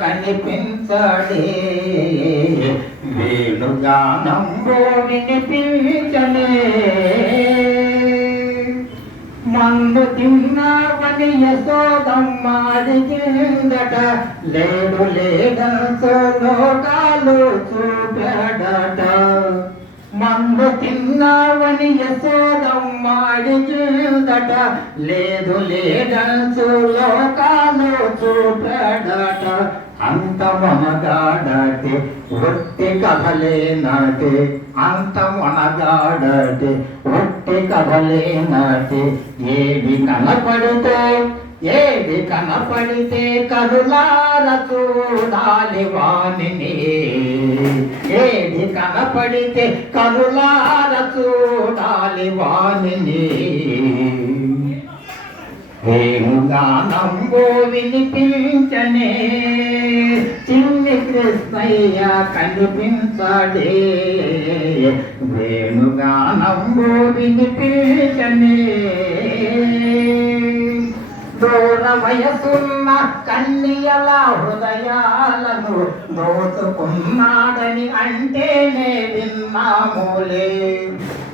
కనిపించడే వేణుగానంబో వినిపించలే మందు తిన్నావని యశోదమ్మ అడిగిందట లేడు లేడంతో లోకాలు చూపాడట మందు తిన్నావని యశోదమ్మ అడిగిందట లేదు లేడంతో లోకాలు చూపాడట అంత మనగాడటే ఒట్టి కథలే నాటే అంత మనగాడటే ఒట్టి కథలే నాటే ఏది కనపడితే కరులార చూడాలి వాణిని ఏది కనపడితే కరులార చూడాలి వాణిని వేణుగానంబో వినిపించనే చిన్ని కృష్ణయ్య కనిపించడే వేణుగానంబో వినిపించనే దూర వయసున్న కన్యల హృదయాలను దోచుకున్నాడని అంటేనే విన్నాములే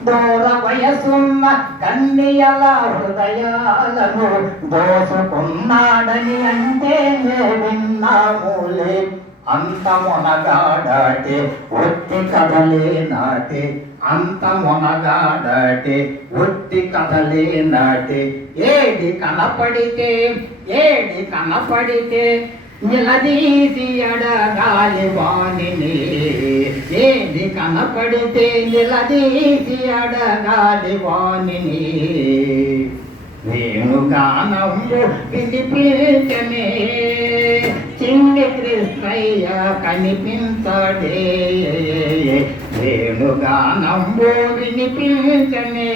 దూర వయసున్న కన్యల హృదయాలను దోచుకున్నాడని అంటేనే విన్నాములే అంత మొనగాడటే ఒట్టి కథలే నాటే అంత మొనగాడటే ఒట్టి కథలే నాటే ఏది కనపడితే నిలదీసి అడగాలి వాణిని ఏది కనపడితే నిలదీసి అడగాలి వాణిని వేణుగానంబో వినిపించనే చిన్ని కృష్ణయ్య కనిపించడే వేణుగానంబో వినిపించనే